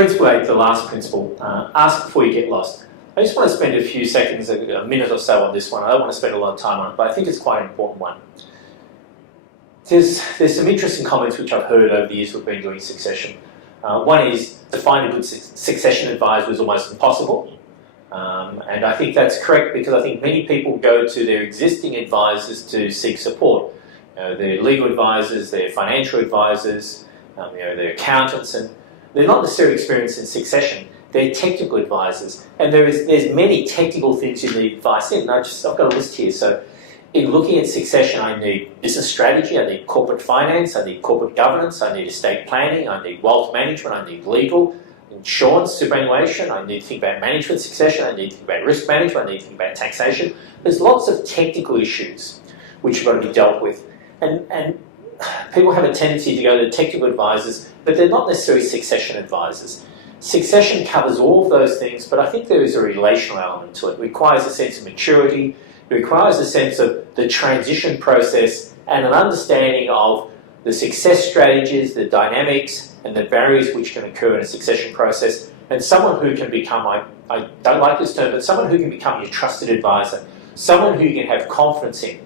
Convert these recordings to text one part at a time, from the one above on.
Principle 8, the last principle, ask before you get lost. I just want to spend a few seconds, a minute or so on this one. I don't want to spend a lot of time on it, but I think it's quite an important one. There's some interesting comments which I've heard over the years we've been doing succession. One is to find a good succession advisor is almost impossible. And I think that's correct because I think many people go to their existing advisors to seek support. Their legal advisors, their financial advisors, their accountants, and they're not necessarily experienced in succession. They're technical advisors, and there's many technical things you need advice in. I've got a list here. So, in looking at succession, I need business strategy, I need corporate finance, I need corporate governance, I need estate planning, I need wealth management, I need legal, insurance, superannuation, I need to think about management succession, I need to think about risk management, I need to think about taxation. There's lots of technical issues which have got to be dealt with. And people have a tendency to go to technical advisors, but they're not necessarily succession advisors. Succession covers all of those things, but I think there is a relational element to it. It requires a sense of maturity, it requires a sense of the transition process and an understanding of the success strategies, the dynamics, and the barriers which can occur in a succession process, and someone who can become, I don't like this term, but someone who can become your trusted advisor, someone who you can have confidence in.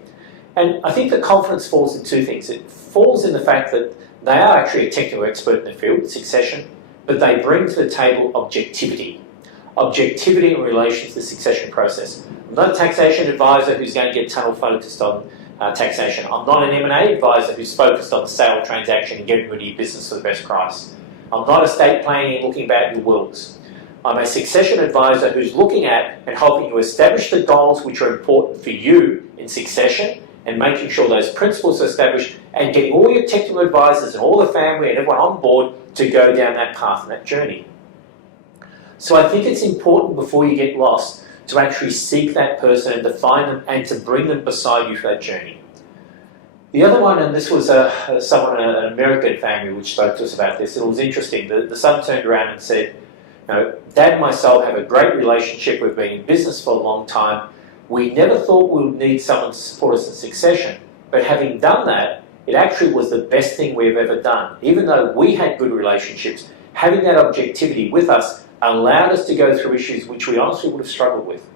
And I think that confidence falls in two things. It falls in the fact that they are actually a technical expert in the field, succession, but they bring to the table objectivity. Objectivity in relation to the succession process. I'm not a taxation advisor who's going to get tunnel focused on taxation. I'm not an M&A advisor who's focused on the sale transaction and getting rid of your business for the best price. I'm not estate planning and looking about your wills. I'm a succession advisor who's looking at and helping you establish the goals which are important for you in succession and making sure those principles are established and getting all your technical advisors and all the family and everyone on board to go down that path and that journey. So I think it's important before you get lost to actually seek that person and to find them and to bring them beside you for that journey. The other one, and this was someone, an American family, which spoke to us about this, and it was interesting. The son turned around and said, Dad and myself have a great relationship. We've been in business for a long time. We never thought we would need someone to support us in succession, but having done that, it actually was the best thing we've ever done. Even though we had good relationships, having that objectivity with us allowed us to go through issues which we honestly would have struggled with.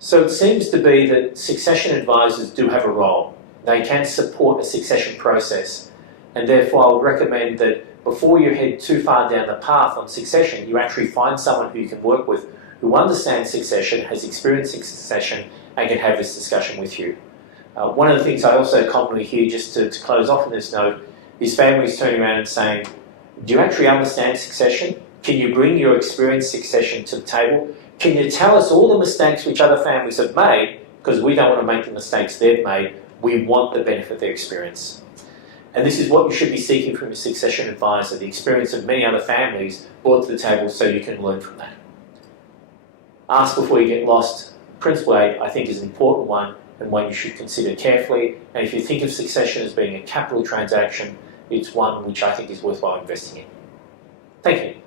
So it seems to be that succession advisors do have a role. They can support a succession process, and therefore I would recommend that before you head too far down the path on succession, you actually find someone who you can work with who understands succession, has experience in succession, and can have this discussion with you. One of the things I also commonly hear, just to close off on this note, is families turning around and saying, do you actually understand succession? Can you bring your experience succession to the table? Can you tell us all the mistakes which other families have made? Because we don't want to make the mistakes they've made. We want the benefit of their experience. And this is what you should be seeking from a succession advisor, the experience of many other families brought to the table so you can learn from that. Ask before you get lost. Principle 8, I think, is an important one and one you should consider carefully. And if you think of succession as being a capital transaction, it's one which I think is worthwhile investing in. Thank you.